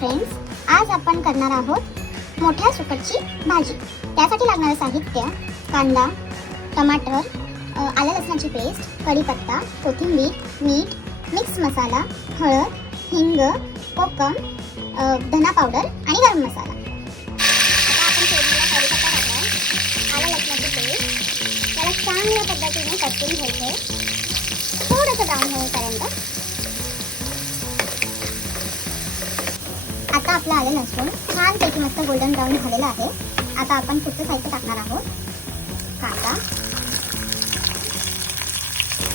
Friends, आज आपण करणार आहोत मोठ्या सुकटची भाजी। त्यासाठी लागणारे साहित्य: कांदा, टमाटर, आलं लसणाची पेस्ट, कढीपत्ता, कोथिंबीर, मीठ, मिक्स मसाला, हळद, हिंग, कोकम, धना पावडर आणि गरम मसाला। आता आपण फोडणीला कढीपत्ता टाकला, आलं लसणाची पेस्ट, त्याला चांगल्या पद्धतीने परतून घ्यायचे थोडंसं ब्राऊन होईपर्यंत। आता आपलं आलं लसूण छानपैकी मस्त गोल्डन ब्राऊन झालेलं आहे। आता आपण पुढचं साहित्य टाकणार आहोत: कांदा,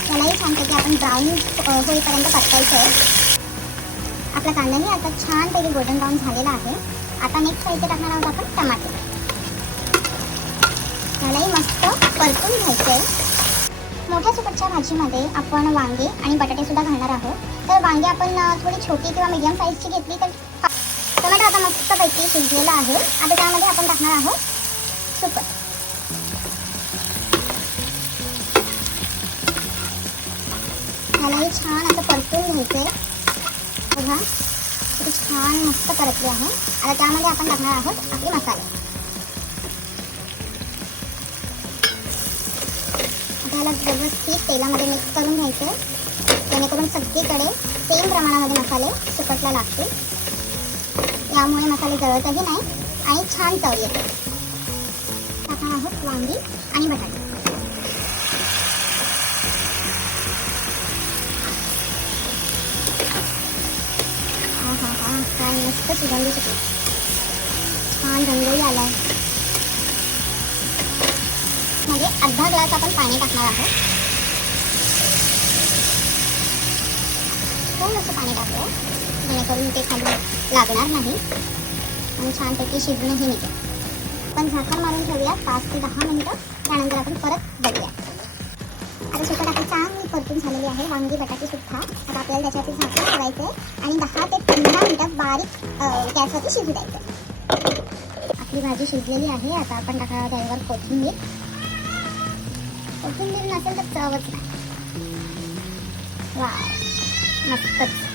त्यालाही छानपैकी आपण ब्राऊन होईपर्यंत परतायचं आहे। आपला कांदाही आता छानपैकी गोल्डन ब्राऊन झालेला आहे। आता नेक्स्ट साहित्य टाकणार आहोत आपण टमाटे, त्यालाही मस्त परतून घ्यायचं आहे। मोठ्या सुकटच्या भाजीमध्ये आपण वांगे आणि बटाटे सुद्धा घालणार आहोत। तर वांगे आपण थोडी छोटी किंवा मीडियम साईजची घेतली तर टोमॅटो आता मस्तपैकी शिजलेला आहे। आता त्यामध्ये आपण टाकणार आहोत सुकट। त्यालाही छान असं परतून घ्यायचं आहे। बघा किती छान मस्त परतली आहे। आता त्यामध्ये आपण टाकणार आहोत आपले मसाले। त्याला व्यवस्थित तेलामध्ये मिक्स करून घ्यायचं आहे, जेणेकरून सगळीकडे सेम प्रमाणामध्ये मसाले सुकटला लागतील। यामुळे मसाले जळतही नाही आणि छान चव येते। टाकणार आहोत वांगी आणि बटाटे। काय मस्त सुगंध सुटला, छान रंगही आलाय। म्हणजे अर्धा ग्लास आपण पाणी टाकणार आहोत। थोडंसं पाणी टाकूया, जेणेकरून ते खाली लागणार नाही आणि छानपैकी शिजूनही निघेल। पण झाकण मारून ठेवूया 5 ते 10 मिनिटं, त्यानंतर आपण परत बघूया। आता सुकट आपली चांगली परतून झालेली आहे, वांगी बटाटे सुद्धा। आता आपल्याला त्याच्यावरती झाकण ठेवायचं आहे आणि 10 ते 15 मिनिटं बारीक गॅसवरती शिजू द्यायचं। आपली भाजी शिजलेली आहे। आता आपण टाकणार आहोत त्यावर कोथिंबीर। कोथिंबीर नसेल तर चवच नाही। वाव, मस्तच।